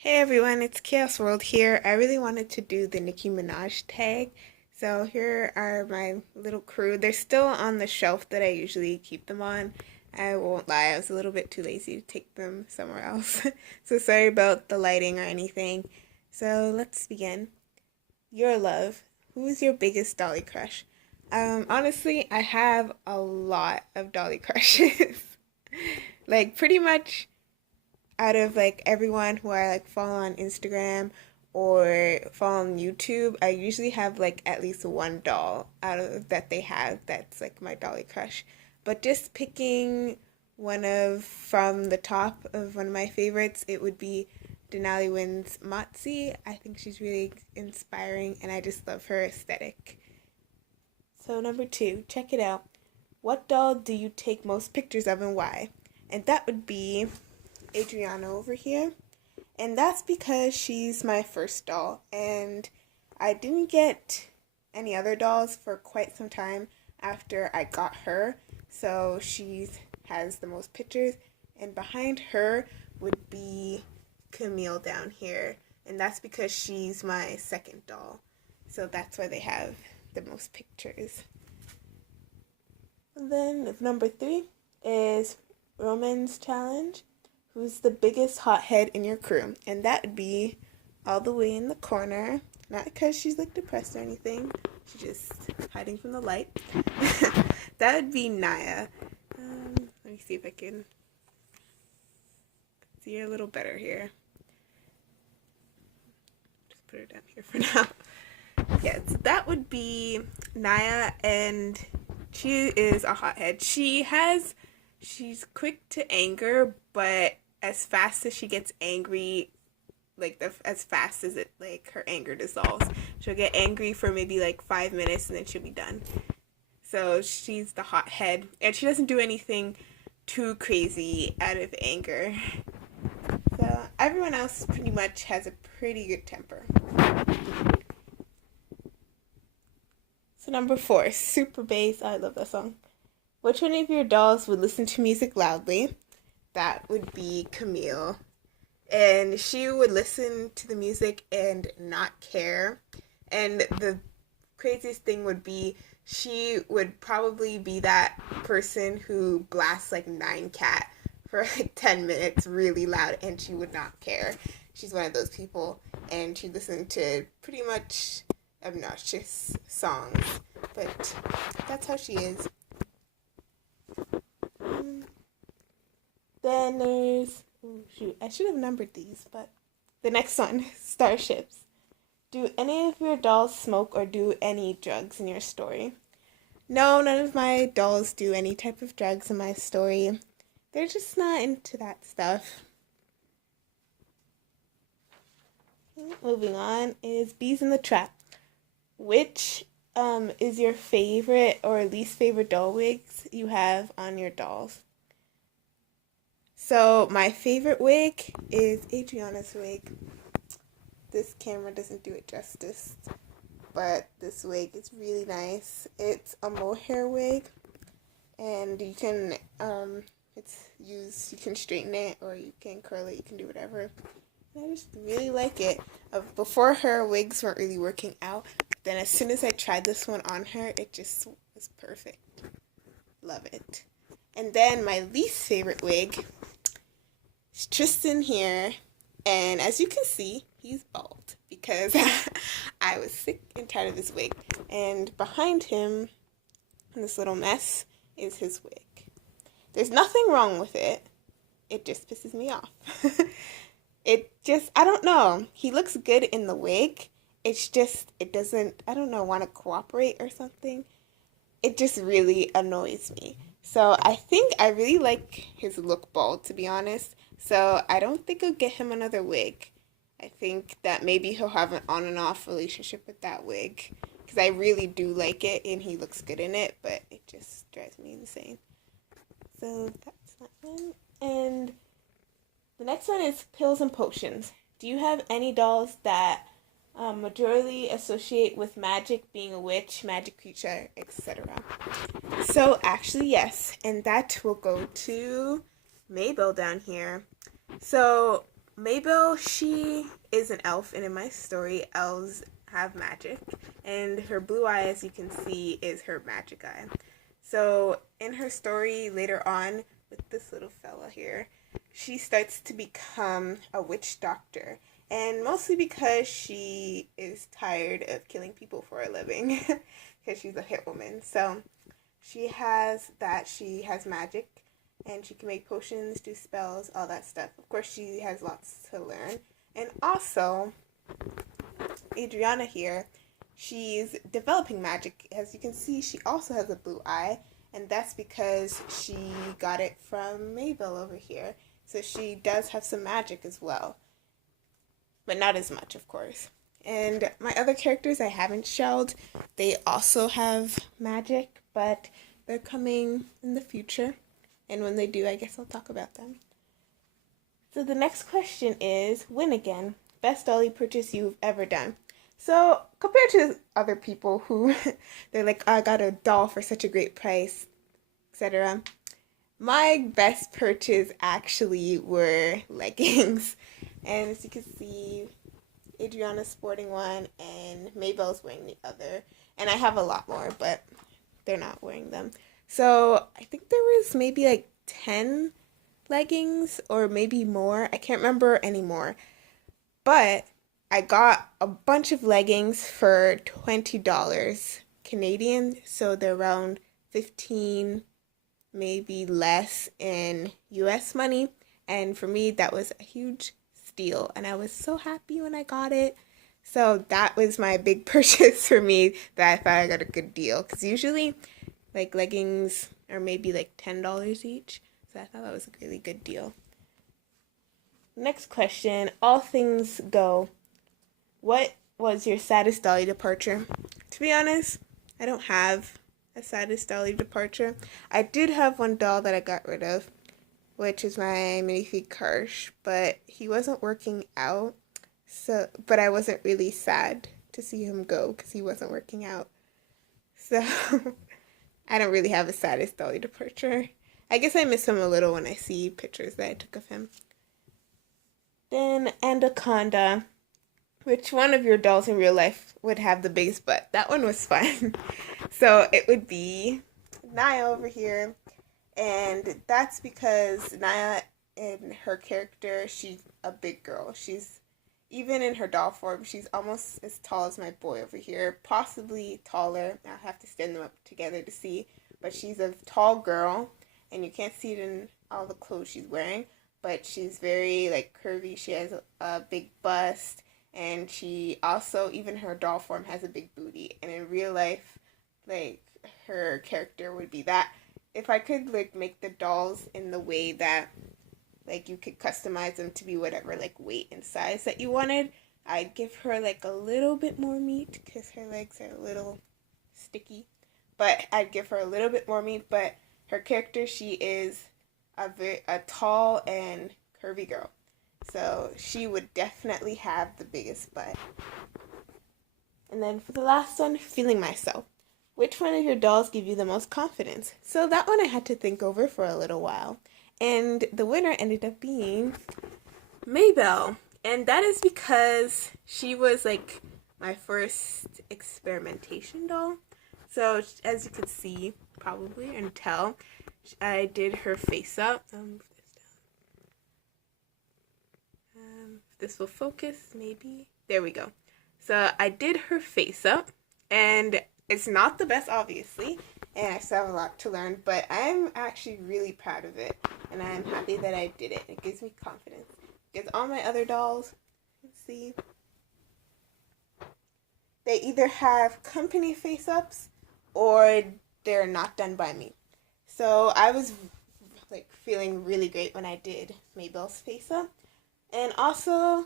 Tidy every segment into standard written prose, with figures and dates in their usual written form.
Hey everyone, it's Chaos World here. I really wanted to do the Nicki Minaj tag. So here are my little crew. They're still on the shelf that I usually keep them on. I won't lie, I was a little bit too lazy to take them somewhere else. So sorry about the lighting or anything. So let's begin. Your love. Who is your biggest Dolly crush? Honestly, I have a lot of Dolly crushes. Like pretty much out of like everyone who I like follow on Instagram or follow on YouTube, I usually have like at least one doll out of that they have that's like my Dolly crush. But just picking one of from the top of one of my favorites, it would be Denali Wynn's Motzi. I think she's really inspiring and I just love her aesthetic. So number two, check it out. What doll do you take most pictures of and why? And that would be Adriana over here. And that's because she's my first doll. And I didn't get any other dolls for quite some time after I got her. So she has the most pictures. And behind her would be Camille down here. And that's because she's my second doll. So that's why they have the most pictures. And then number three is Roman's challenge. Who's the biggest hothead in your crew? And that would be all the way in the corner. Not because she's like depressed or anything. She's just hiding from the light. That would be Naya. Let me see if I can see her a little better here. Just put her down here for now. Yes, that would be Naya, and she is a hothead. She's quick to anger, but as fast as she gets angry, as fast as it like her anger dissolves, she'll get angry for maybe like 5 minutes and then she'll be done. So she's the hothead, and she doesn't do anything too crazy out of anger. So everyone else pretty much has a pretty good temper. So number four, Super Bass. I love that song. Which one of your dolls would listen to music loudly? That would be Camille. And she would listen to the music and not care. And the craziest thing would be she would probably be that person who blasts like 9cat for like 10 minutes really loud and she would not care. She's one of those people, and she listened to pretty much obnoxious songs. But that's how she is. Then there's, I should have numbered these, but the next one, Starships. Do any of your dolls smoke or do any drugs in your story? No, none of my dolls do any type of drugs in my story. They're just not into that stuff. Moving on is Bees in the Trap. Which is your favorite or least favorite doll wigs you have on your dolls? So my favorite wig is Adriana's wig. This camera doesn't do it justice, but this wig is really nice. It's a mohair wig, and you can you can straighten it or you can curl it. You can do whatever. And I just really like it. Before, her wigs weren't really working out. Then as soon as I tried this one on her, it just was perfect. Love it. And then my least favorite wig is Tristan here. And as you can see, he's bald because I was sick and tired of his wig. And behind him, in this little mess, is his wig. There's nothing wrong with it. It just pisses me off. I don't know. He looks good in the wig. It's just, it doesn't, I don't know, want to cooperate or something. It just really annoys me. So I think I really like his look bald, to be honest. So I don't think I'll get him another wig. I think that maybe he'll have an on and off relationship with that wig. Because I really do like it and he looks good in it, but it just drives me insane. So that's that one. And the next one is Pills and Potions. Do you have any dolls that majorly associate with magic, being a witch, magic creature, etc.? So actually yes, and that will go to Mabel down here. So Mabel, she is an elf, and in my story, elves have magic, and her blue eye, as you can see, is her magic eye. So in her story later on, with this little fella here, she starts to become a witch doctor, and mostly because she is tired of killing people for a living, because she's a hit woman. So she has magic, and she can make potions, do spells, all that stuff. Of course, she has lots to learn. And also, Adriana here, she's developing magic. As you can see, she also has a blue eye, and that's because she got it from Mabel over here. So she does have some magic as well, but not as much, of course. And my other characters I haven't shelled, they also have magic, but they're coming in the future. And when they do, I guess I'll talk about them. So the next question is, win again. Best Dolly purchase you've ever done. So compared to other people who, they're like, oh, I got a doll for such a great price, etc. My best purchase actually were leggings. And as you can see, Adriana's sporting one and Mabel's wearing the other. And I have a lot more, but they're not wearing them. So I think there was maybe like 10 leggings or maybe more. I can't remember anymore. But I got a bunch of leggings for $20 Canadian. So they're around 15, maybe less in US money. And for me, that was a huge steal. And I was so happy when I got it. So that was my big purchase for me that I thought I got a good deal. Because usually, like, leggings are maybe like $10 each. So I thought that was a really good deal. Next question, all things go. What was your saddest Dolly departure? To be honest, I don't have a saddest Dolly departure. I did have one doll that I got rid of, which is my minifig Karsh, but he wasn't working out. But I wasn't really sad to see him go because he wasn't working out. So I don't really have a saddest Dolly departure. I guess I miss him a little when I see pictures that I took of him. Then Anaconda. Which one of your dolls in real life would have the biggest butt? That one was fun. So it would be Naya over here. And that's because Naya, in her character, she's a big girl. Even in her doll form, she's almost as tall as my boy over here. Possibly taller. I'll have to stand them up together to see. But she's a tall girl. And you can't see it in all the clothes she's wearing. But she's very, like, curvy. She has a big bust. And she also, even her doll form, has a big booty. And in real life, like, her character would be that. If I could, like, make the dolls in the way that, like, you could customize them to be whatever, like, weight and size that you wanted, I'd give her, like, a little bit more meat because her legs are a little sticky. But I'd give her a little bit more meat. But her character, she is a tall and curvy girl. So she would definitely have the biggest butt. And then for the last one, feeling myself. Which one of your dolls give you the most confidence? So that one I had to think over for a little while. And the winner ended up being Mabel. And that is because she was like my first experimentation doll. So as you can see, probably, and tell, I did her face up. This will focus, maybe. There we go. So I did her face up, and it's not the best, obviously, and I still have a lot to learn, but I'm actually really proud of it, and I'm happy that I did it. It gives me confidence. Because all my other dolls, let's see, they either have company face-ups, or they're not done by me. So I was, like, feeling really great when I did Mabel's face-up. And also,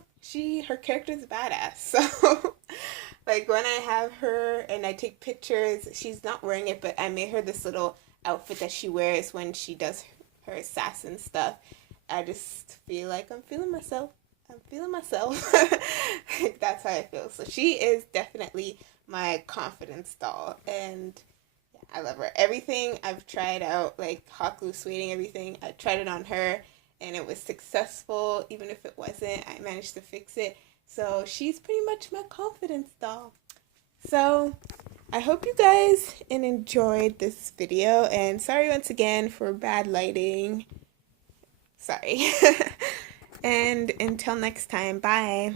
her character's badass. So, like, when I have her and I take pictures, she's not wearing it, but I made her this little outfit that she wears when she does her assassin stuff. I just feel like I'm feeling myself. That's how I feel. So she is definitely my confidence doll. And yeah, I love her. Everything I've tried out, like hot glue sueding, everything, I tried it on her. and it was successful. Even if it wasn't, I managed to fix it. So she's pretty much my confidence doll. So I hope you guys enjoyed this video, and sorry once again for bad lighting. Sorry. And until next time, bye.